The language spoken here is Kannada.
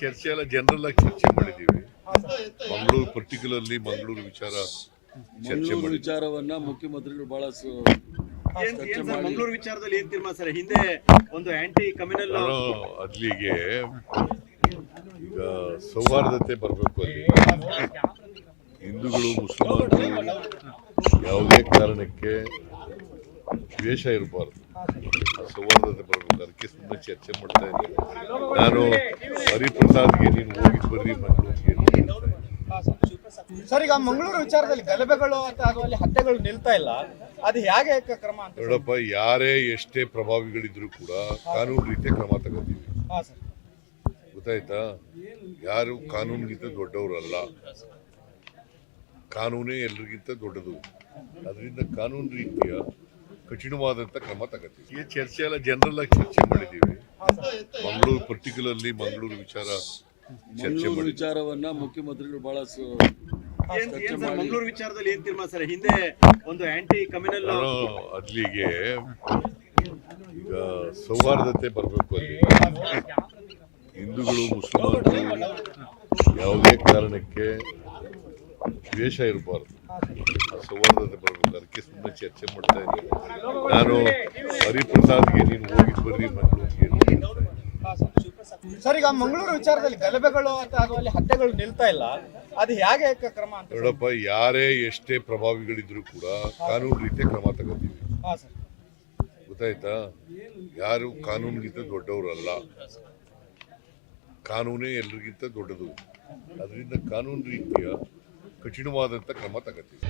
ಚರ್ಚೆ ಎಲ್ಲ ಜನರಲ್ ಆಗಿ ಚರ್ಚೆ ಮಾಡಿದ್ದೀವಿ. ಮಂಗಳೂರು ಪರ್ಟಿಕ್ಯುಲರ್ಲಿ ಮಂಗಳೂರು ವಿಚಾರ ಚರ್ಚೆ ಮಾಡಿ ವಿಚಾರವನ್ನ ಮುಖ್ಯಮಂತ್ರಿಗಳು ಬಹಳ ಮಂಗಳೂರು ವಿಚಾರದಲ್ಲಿ ಏನ್ ತೀರ್ಮಾನ ಸರ್? ಹಿಂದೆ ಒಂದು ಆಂಟಿ ಕಮ್ಯುನಲ್ ಅಲ್ಲಿಗೆ ಈಗ ಸೌಹಾರ್ದತೆ ಬರಬೇಕು. ಅಲ್ಲಿ ಹಿಂದೂಗಳು ಮುಸಲ್ಮಾನರು ಯಾವುದೇ ಕಾರಣಕ್ಕೆ ದ್ವೇಷ ಇರಬಾರ್ದು. ಸೌಹಾರ್ದತೆ ಬರಬೇಕು. ಅದಕ್ಕೆ ಸುಮ್ಮನೆ ಚರ್ಚೆ ಮಾಡ್ತಾ ಇದ್ದೀನಿ. ನಾನು ಹರಿಪ್ರಸಾದ್ಗೆ ನೀನು ಹೋಗಿದ್ದು ಬರ್ರಿ ಮಂಗಳೂರಿಗೆ ಸರ್, ಈಗ ಮಂಗಳೂರು ವಿಚಾರದಲ್ಲಿ ಗಲಭೆಗಳು ಅಥವಾ ಅಲ್ಲಿ ಹತ್ಯೆಗಳು ನಿಲ್ತಾ ಇಲ್ಲ, ಅದು ಹೇಗೆ ಕ್ರಮ ಅಂತ? ನೋಡಪ್ಪ, ಯಾರೇ ಎಷ್ಟೇ ಪ್ರಭಾವಿಗಳಿದ್ರು ಕೂಡ ಕಾನೂನು ರೀತಿಯ ಕ್ರಮ ತಗೋತೀವಿ. ಗೊತ್ತಾಯ್ತಾ? ಯಾರು ಕಾನೂನಿಗಿಂತ ದೊಡ್ಡವರಲ್ಲ, ಕಾನೂನೇ ಎಲ್ರಿಗಿಂತ ದೊಡ್ಡದು. ಅದರಿಂದ ಕಾನೂನು ರೀತಿಯ ಕಠಿಣವಾದಂಥ ಕ್ರಮ ತಗೋತೀವಿ. ಈ ಚರ್ಚೆ ಎಲ್ಲ ಜನರಲ್ ಆಗಿ ಚರ್ಚೆ ಮಾಡಿದ್ದೀವಿ. ಮಂಗಳೂರು ಪರ್ಟಿಕ್ಯುಲರ್ಲಿ ಮಂಗಳೂರು ವಿಚಾರ ಚರ್ಚೆ ಮಾಡಿ ವಿಚಾರವನ್ನ ಮುಖ್ಯಮಂತ್ರಿಗಳು ಬಹಳ ಮಂಗಳೂರು ವಿಚಾರದಲ್ಲಿ ಏನ್ ತೀರ್ಮಾನ ಸರ್? ಹಿಂದೆ ಒಂದು ಆಂಟಿ ಕಮ್ಯುನಲ್ ಅಲ್ಲಿಗೆ ಈಗ ಸೌಹಾರ್ದತೆ ಬರಬೇಕು. ಅಲ್ಲಿ ಹಿಂದೂಗಳು ಮುಸಲ್ಮಾನರು ಯಾವುದೇ ಕಾರಣಕ್ಕೆ ದ್ವೇಷ ಇರಬಾರ್ದು. ಸೌಹಾರ್ದತೆ ಬರಬೇಕು. ಅದಕ್ಕೆ ಸುಮ್ಮನೆ ಚರ್ಚೆ ಮಾಡ್ತಾ ಇದ್ದೀನಿ. ನಾನು ಹರಿಪ್ರಸಾದ್ಗೆ ನೀನು ಹೋಗಿದ್ದು ಬರ್ರಿ ಮಂಗಳೂರಿಗೆ ಸರ್, ಈಗ ಮಂಗಳೂರು ವಿಚಾರದಲ್ಲಿ ಗಲಭೆಗಳು ಅಥವಾ ಅಲ್ಲಿ ಹತ್ಯೆಗಳು ನಿಲ್ತಾ ಇಲ್ಲ, ಅದು ಹೇಗೆ ಕ್ರಮ ಅಂತ? ನೋಡಪ್ಪ, ಯಾರೇ ಎಷ್ಟೇ ಪ್ರಭಾವಿಗಳಿದ್ರು ಕೂಡ ಕಾನೂನು ರೀತಿಯ ಕ್ರಮ ತಗೋತೀವಿ. ಗೊತ್ತಾಯ್ತಾ? ಯಾರು ಕಾನೂನಿಗಿಂತ ದೊಡ್ಡವರಲ್ಲ, ಕಾನೂನೇ ಎಲ್ರಿಗಿಂತ ದೊಡ್ಡದು. ಅದರಿಂದ ಕಾನೂನು ರೀತಿಯ ಕಠಿಣವಾದಂಥ ಕ್ರಮ ತಗೋತೀವಿ.